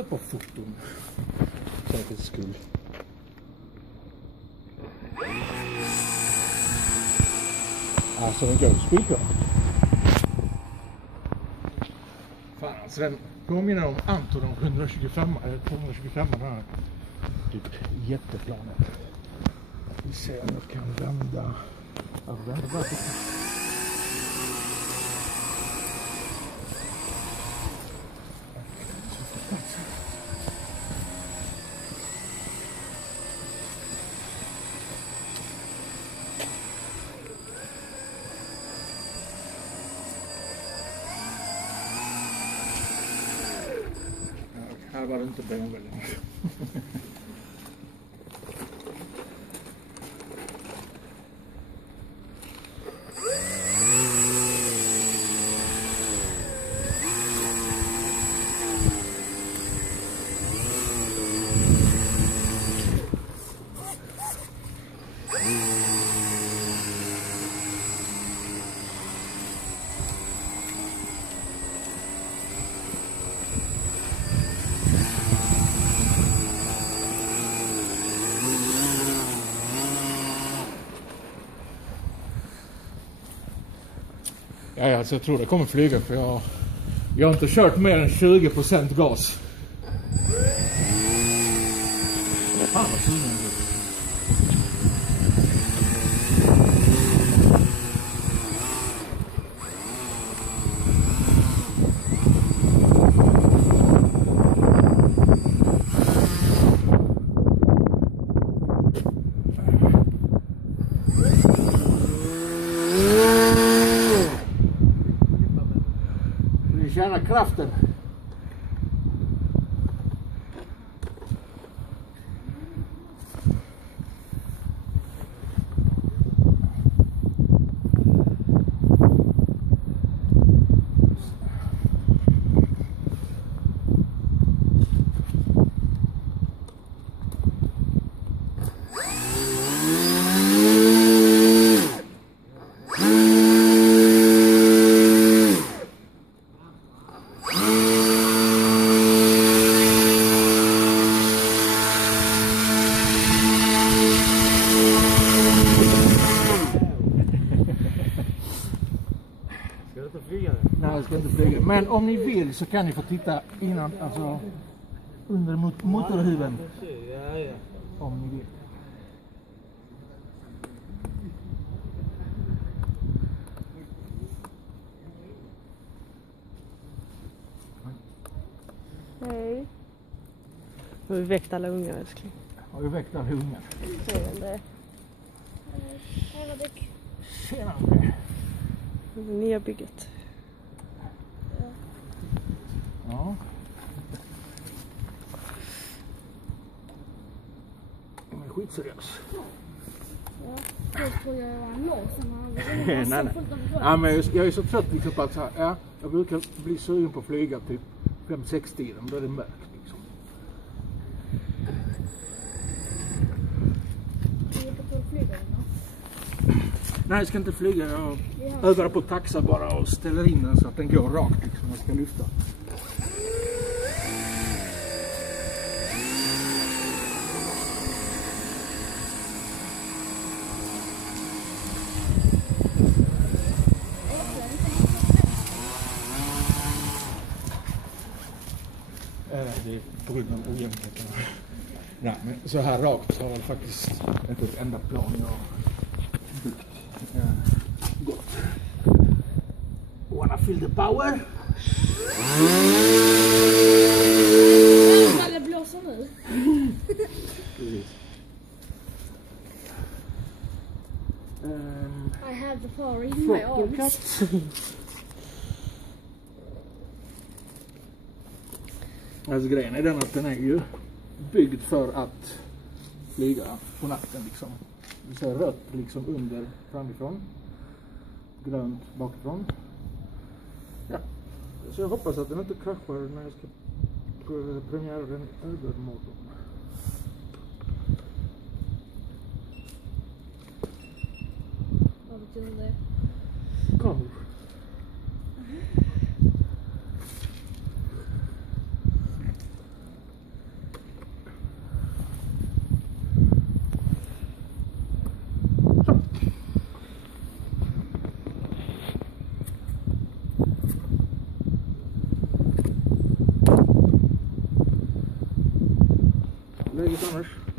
ta ett par foton. Säkerhets skull. Alltså den går skitbra. Fan alltså den påminner om Antonov 125 eller 225 här. Typ jätteplanet. Vi ser om jag kan vända. Ja, vända bara på. Här var det inte ben väldigt mycket. Ja, alltså jag tror det kommer flyga för jag har inte kört mer än 20% gas. Fan vad sugen. Känna kraften. Nej, jag ska inte flyga. Men om ni vill så kan ni få titta innan, alltså under motorhuven. Om ni vill. Hej. Har vi väckt alla ungar, älskling? Har vi väckt alla ungar? Tjänande. Tjenande. Det nya bygget. Ja. Jag är skitseriös. Ja, först tror jag var en lås. Nej. Ja, men jag är så trött liksom på att så här, ja, jag brukar bli sugen på att flyga typ 5-6 tiden, då är det mörkt liksom. Nej, jag ska inte flyga. Jag övar på taxa bara och ställer in den så att den går rakt liksom. Jag ska lyfta. Det är på grund av ojämnheterna. Nej, men så här rakt så har jag faktiskt inte ett enda plan jag har byggt. Gott. Wanna feel the power? Det blåser nu. I have the power in my arms. Alltså grejen är den att den är ju byggd för att flyga på natten liksom. Du ser rött liksom under framifrån. Grönt bakifrån. Ja. Så jag hoppas att den inte kraschar när jag ska premiära den övermorgon. Vad betyder det? Kommer. trevligt annars.